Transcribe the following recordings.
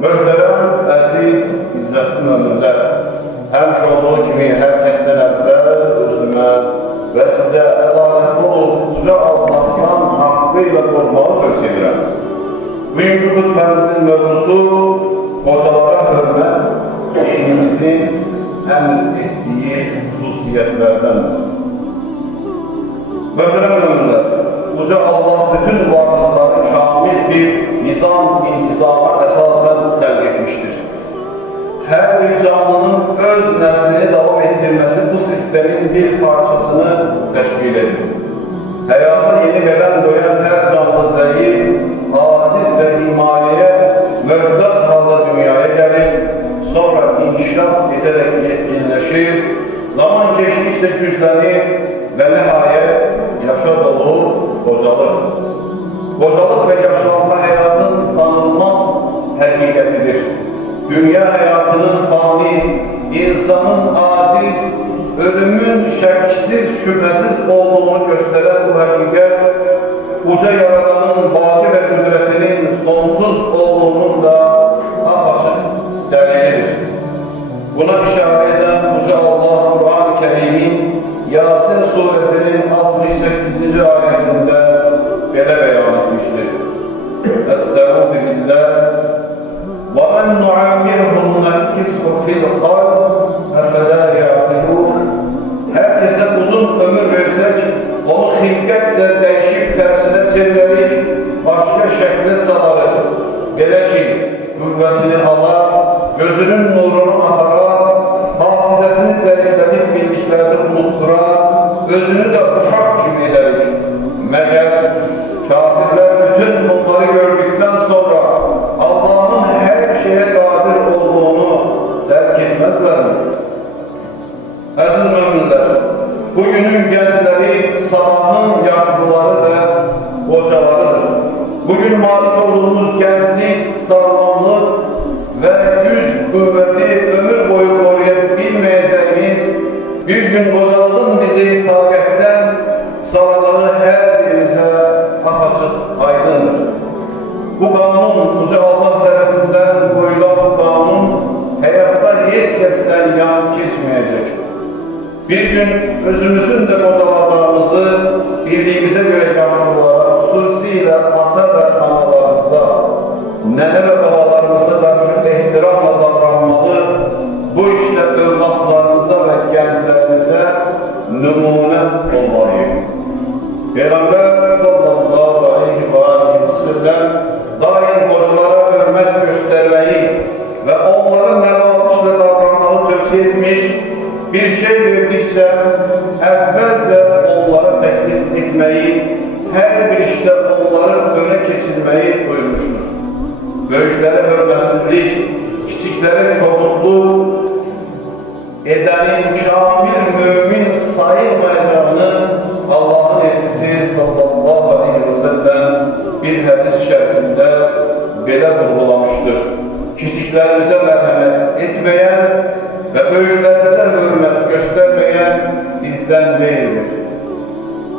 Möhtərəm, əziz, izzətli möminlər, həmişə olduğu kimi hər kəsdən əvvəl özümə və sizə ədalətli olub, uca Allahdan haqqı ilə qormağı tövsiyə edirəm. Bugünkü xutbəmizin mövzusu qocalara hörmət, dinimizin əmr etdiyi xüsusiyyətlərdəndir. Möhtərəm möminlər, uca Allah bütün varlıqları kamil bir nizam, intizama əsasən xəlq etmişdir. Hər bir canlının öz nəslini davam etdirməsi bu sistemin bir parçasını təşkil edir. Həyata yeni qədəm qoyan hər canlı zəif, aciz və himayəyə möhtac halda dünyaya gəlir, sonra inkişaf edərək yetkinləşir, zaman keçdikcə güclənir və nəhayət yaşa dolu qocalır. Qocalıq və yaşlanma həyatın tanınmaz həqiqətidir. Dünya həyatının fani, insanın aciz, ölümün şəksiz, şübhəsiz olduğunu göstərən bu həqiqət, uca yaradanın baqi və qüdrətinin sonsuz olduğunun da apaçıq dəlilidir. Buna işarə edən uca Allah Quran-ı Kərimin Yasin suresinin 68. ayəsində belə bəyan etmişdir. Estağfirullah billah ve men nu'ammirhum nunakkishu fil halq efela ya'qilun. Herkese uzun ömür versek, onu xilqətsə dəyişib tərsinə çevirərik, başqa şəklə salarıq. Belə ki, qüvvəsini alar, gözünün nurunu aparar, hafizəsini zəiflədib bildiklərini unutdurar, özünü də uşaq kimi edərik. Məgər kafirlər bütün bunları gördükdən sonra Allah'ın hər şeye qadir olduğunu dərk etməzlərmi? Əziz möminlər, bugünün gəncləri sabahın yaşlıları və qocalarıdır. Bugün malik olduğumuz gənclik, sağlamlıq və güc, qüvvəti ömür boyu qoruya bilməyəcəyimiz bir gün qocalığın bizi taqətdən salacağı hər birimizə apaçıq aydındır. Bu qanun, uca Allah tərəfindən qoyulan bu qanun həyatda heç kəsdən yan keçməyəcək. Bir gün özümüzün də qocalacağımızı bildiyimizə görə yaşlılara, xüsusilə ata və analarımıza, nənə və babalarımıza qarşı ehtiramla davranmalı, bu işlə övladlarımıza və gənclərimizə nümunə olmalıyıq. Peyğəmbər sallallahu aleyhi və səlləm daim qocalara hörmət göstərməyi və onları nəvazişlə davranmağı tövsiyə etmiş, bir şey verdikcə əvvəlcə onlara təklif etməyi, hər bir işdə onların önə keçirməyi buyurmuşdur. Böyüklərə hörmətsizlik, kiçiklərə kobudluq edənin kamil mömin sayılmayacağını Allah'ın elçisi sallallahu aleyhi ve sellem bir hədis şərifində belə vurgulamışdır. Kiçiklərimizə mərhəmət etməyən və böyüklərimizə hörmət göstərməyən bizdən deyildir.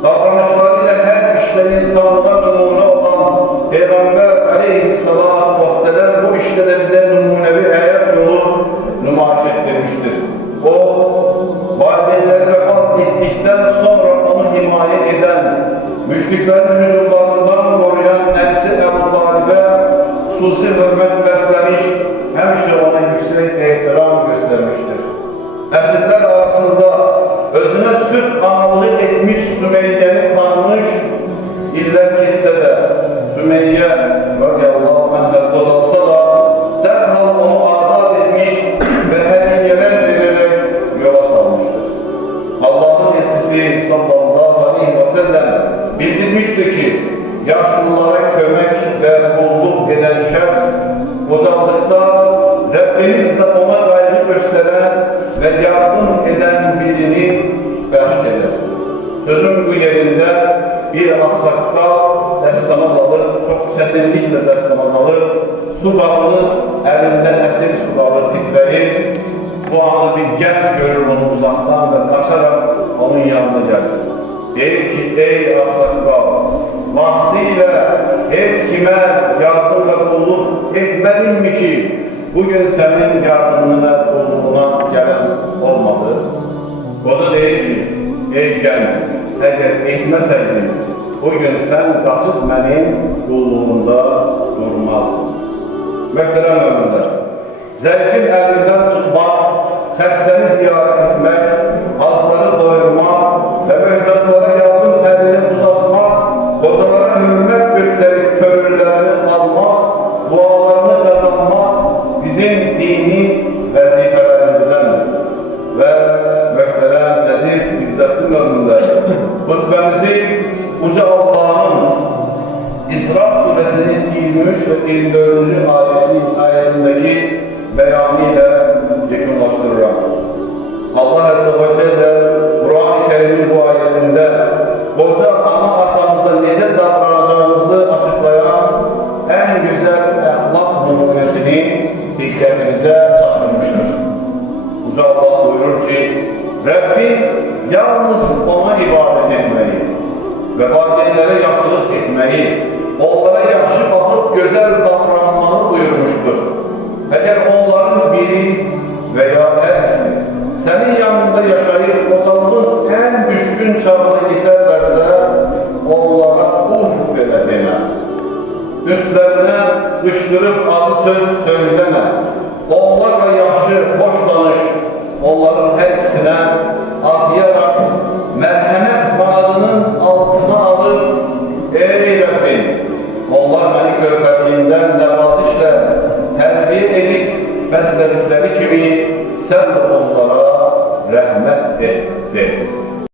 Davranışları ilə hər işlə insanlığa nümunə olan Peyğəmbər aleyhissalatü vesselam bu işlə də bizə nümunəvi həyat yolu nümayiş etdirmişdir. O, valideynləri vəfat etdikdən sonra onu himayə edən, müşriklərin hücumlarından qoruyan əmsi Əbu Talibə xüsusi hörmət bəsləmiş, həmişə ona yüksək ehtiram göstərmişdir. Nəsillər arasında özünə süd analığı etmiş Sümeyyəni tanımış, illər keçsə də Sümeyyə radiyallahu anhə qocalsa da dərhal onu azad etmiş və hədiyyələr verərək yola salmışdır. Allah'ın elçisi sallallahu aleyhi ve sellem bildirmiştir ki, yaşlılara kömək və qulluq edən şəxs qocallıqda Rəbbimiz də ona qayğı göstərən və yardım edən birini bəxş edər. Sözün bu yerində bir ağsaqqal dəstəmaz alır, çox çətinliklə dəstəmaz alır, su qabını əlindən əsir su qabı titrəyir. Bu anda bir gənc görür onu uzaqdan və qaçaraq onun yanına gəlir. Deyir ki, ey ağsaqqal, vaxtilə heç kimə yardım və qulluq etmədinmi ki, bugün sənin yardımına, qulluğuna gələn olmadı? Qoca deyir ki, ey gənc, əgər etməsəydin, bugün sən qaçıb mənim qulluğunda durmazdın. Möhtərəm ömürlər, zəifin əlindən tutmaq, xəstəni ziyarət etmək, azları doyurmaq və möhtaclara yardım əlini uzatmaq, qocalara hörmət göstərib körürlərini almaq, dualarını qazanmaq bizim dini vəzifələrimizdendir. Və möhtərəm, əziz, izzətli möminlər, xutbəmizi Uca Allah'ın İsra suresinin 23 ve 24. ayesindeki beyanıyla yekunlaştırıram. Allah Azze ve Celle Kur'an-ı Kerim'in bu ayesinde koca ana atamıza nece davranacağımızı açıklayan en güzel ahlak numunesini dikkatimize çarptırmıştır. Uca Allah buyurur ki, Rabbim yalnız ona ibadet etmeyi ve valideynlere yaxşılıq etmeyi, onlara yaxşı baxıb gözəl davranmağı buyurmuştur. Əgər onların biri veya hər ikisi sənin yanında yaşayıb qocalığın ən düşkün çağına yetərlərsə, onlara uf belə demə. Üstlərinə qışqırıb acı söz söyləmə. Onlarla yaxşı, xoş